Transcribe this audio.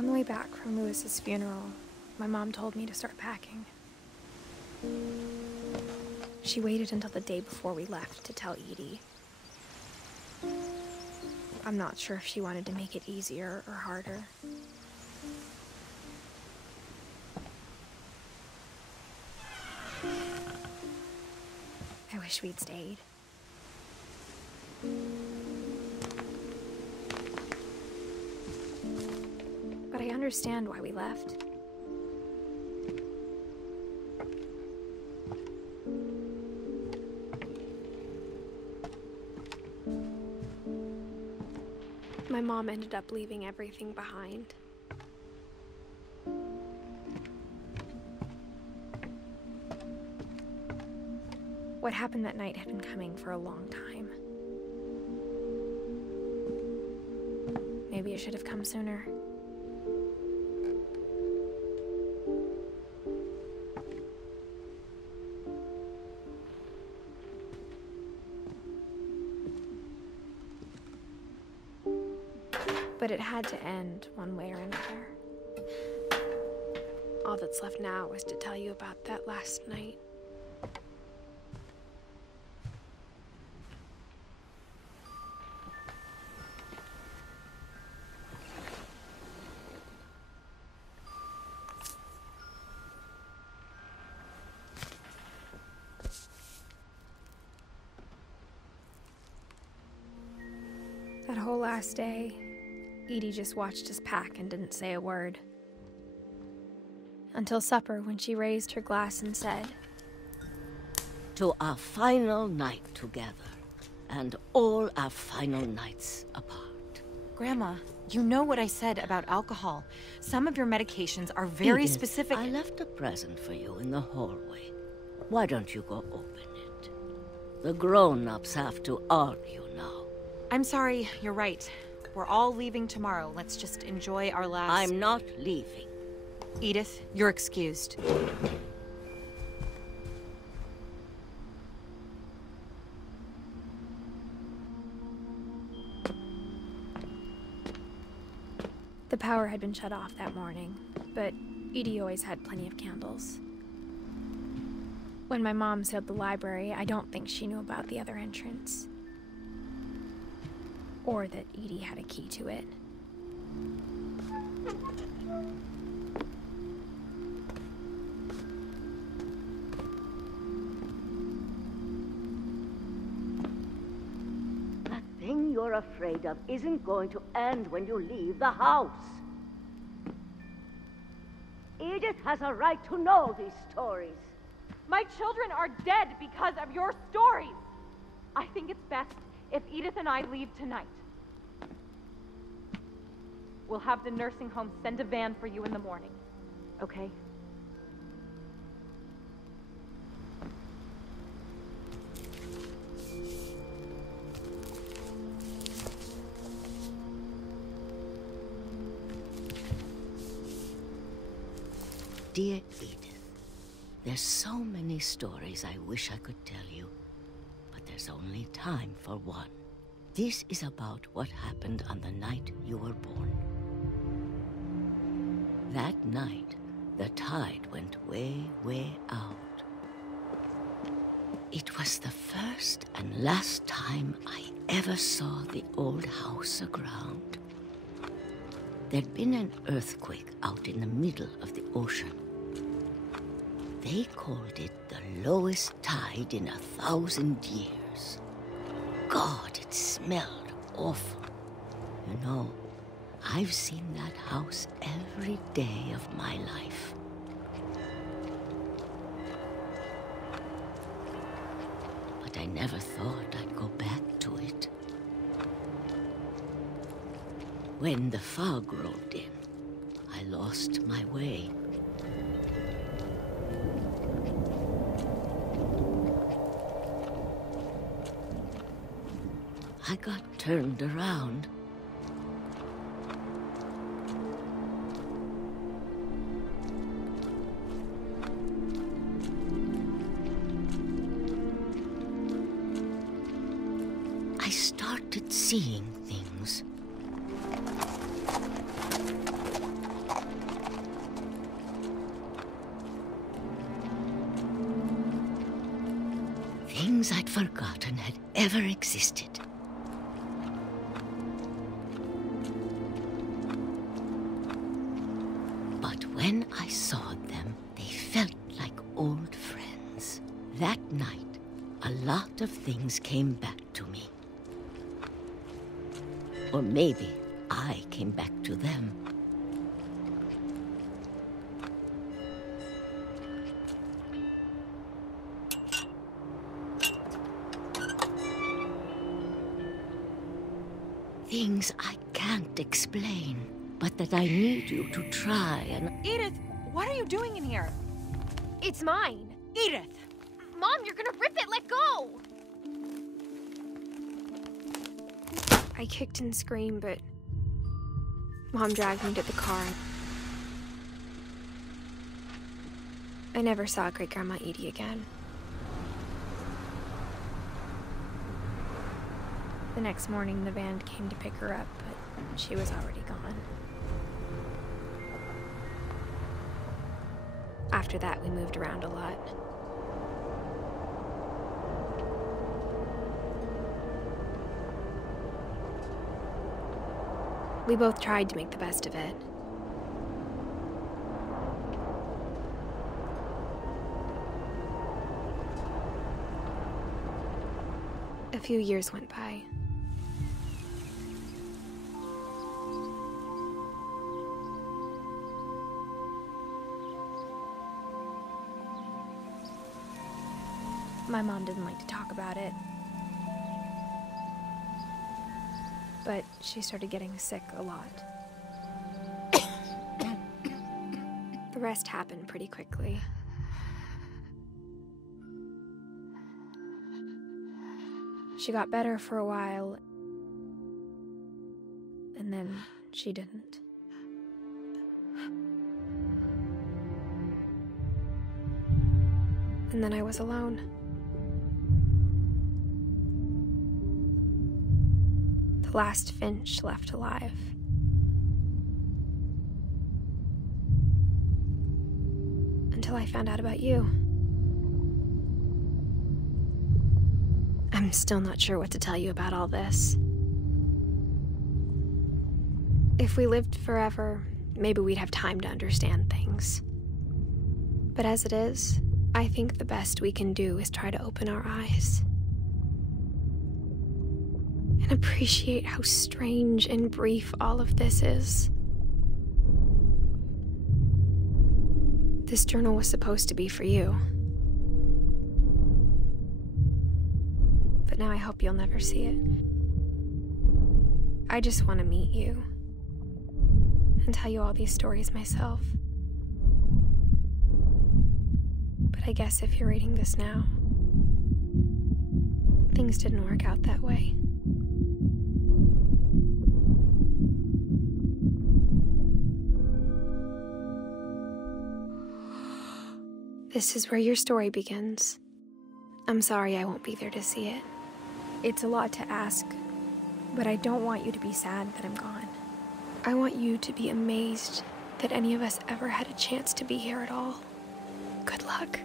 On the way back from Lewis's funeral, my mom told me to start packing. She waited until the day before we left to tell Edie. I'm not sure if she wanted to make it easier or harder. I wish we'd stayed. But I understand why we left. My mom ended up leaving everything behind. What happened that night had been coming for a long time. Maybe it should have come sooner. But it had to end one way or another. All that's left now is to tell you about that last night. That whole last day, Edie just watched us pack and didn't say a word. Until supper, when she raised her glass and said, "To our final night together, and all our final nights apart." Grandma, you know what I said about alcohol. Some of your medications are very Edith, specific. I left a present for you in the hallway. Why don't you go open it? The grown-ups have to argue now. I'm sorry, you're right. We're all leaving tomorrow. Let's just enjoy our last... I'm not leaving. Edith, you're excused. the power had been shut off that morning, but Edie always had plenty of candles. When my mom sealed the library, I don't think she knew about the other entrance. Or that Edie had a key to it. That thing you're afraid of isn't going to end when you leave the house. Edith has a right to know these stories. My children are dead because of your stories. I think it's best if Edith and I leave tonight. We'll have the nursing home send a van for you in the morning, okay? Dear Edith, there's so many stories I wish I could tell you, but there's only time for one. This is about what happened on the night you were born. That night, the tide went way, way out. It was the first and last time I ever saw the old house aground. There'd been an earthquake out in the middle of the ocean. They called it the lowest tide in 1,000 years. God, it smelled awful. You know, I've seen that house every day of my life. But I never thought I'd go back to it. When the fog rolled in, I lost my way. I got turned around. I started seeing things. waited. But when I saw them, they felt like old friends. That night, a lot of things came back to me. Or maybe I came back to them. Things I can't explain, but that I need you to try and... Edith, what are you doing in here? It's mine. Edith! Mom, you're gonna rip it! Let go! I kicked and screamed, but Mom dragged me to the car. I never saw Great-Grandma Edie again. The next morning, the van came to pick her up, but she was already gone. After that, we moved around a lot. We both tried to make the best of it. A few years went by. My mom didn't like to talk about it. But she started getting sick a lot. The rest happened pretty quickly. She got better for a while, and then she didn't. And then I was alone. The last Finch left alive. Until I found out about you. I'm still not sure what to tell you about all this. If we lived forever, maybe we'd have time to understand things. But as it is, I think the best we can do is try to open our eyes. And appreciate how strange and brief all of this is. This journal was supposed to be for you. But now I hope you'll never see it. I just want to meet you and tell you all these stories myself. But I guess if you're reading this now, things didn't work out that way. This is where your story begins. I'm sorry I won't be there to see it. It's a lot to ask, but I don't want you to be sad that I'm gone. I want you to be amazed that any of us ever had a chance to be here at all. Good luck.